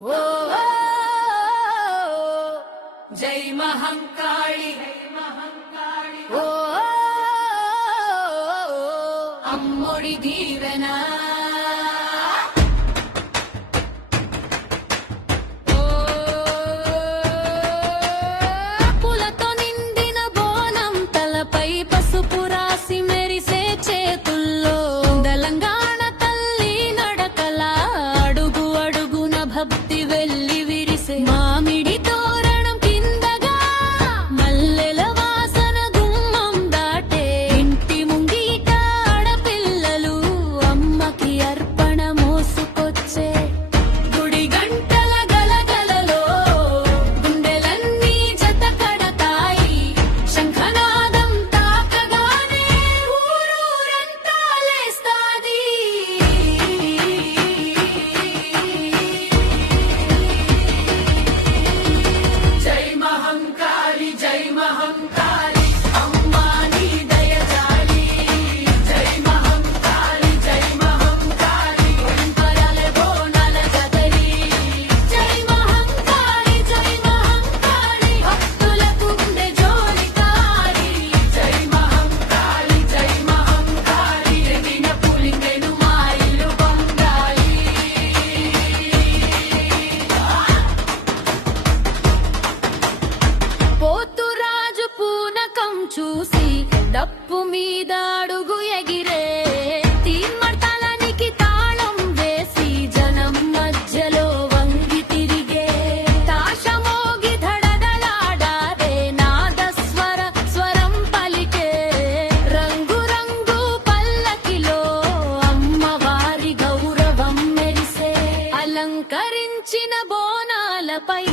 ఓ జై మహంకాళి ఓ అమ్మొడి దీవెన పూలతో నిండిన బోనం తలపై పసుపు రాసి మెరిసే చేతుల్లో తెలంగాణ తల్లి నడకల అడుగు అడుగున భక్తి వెల్లి విరిసే మామిడి తోరణం కిందగా మల్లెల వాసన గుమ్మం దాటే ఇంటి ముంగిట ఆడపిల్లలు అమ్మకి అర్పణ మోసుకొచ్చే గుడి గంటల గలగలలో గుండెలన్నీ జత కడతాయి శంఖనాదం తాకగానే ఊరూరంతా లేస్తాది జై మహంకాళి జై మహంకాళి అమ్మా నీ దయ జాలి జై మహంకాళి జై మహంకాళి ఒంపరలే బోనాల గదరి జై మహంకాళి భక్తుల గుండె జోలికారి జై మహంకాళి ఎదిన పులింగెను మా ఇల్లు బంగాళి పోతురాజు పూనకం చూసి డప్పు మీద అడుగు ఎగిరే తీర్మర్తలానికి తాళం వేసి జనం మధ్యలో వంగి తిరిగే తాశమోగి ధడదలాడారే స్వరం పలికే రంగు రంగు పల్లకిలో అమ్మవారి గౌరవం మెరిసే అలంకరించిన బోనాలపై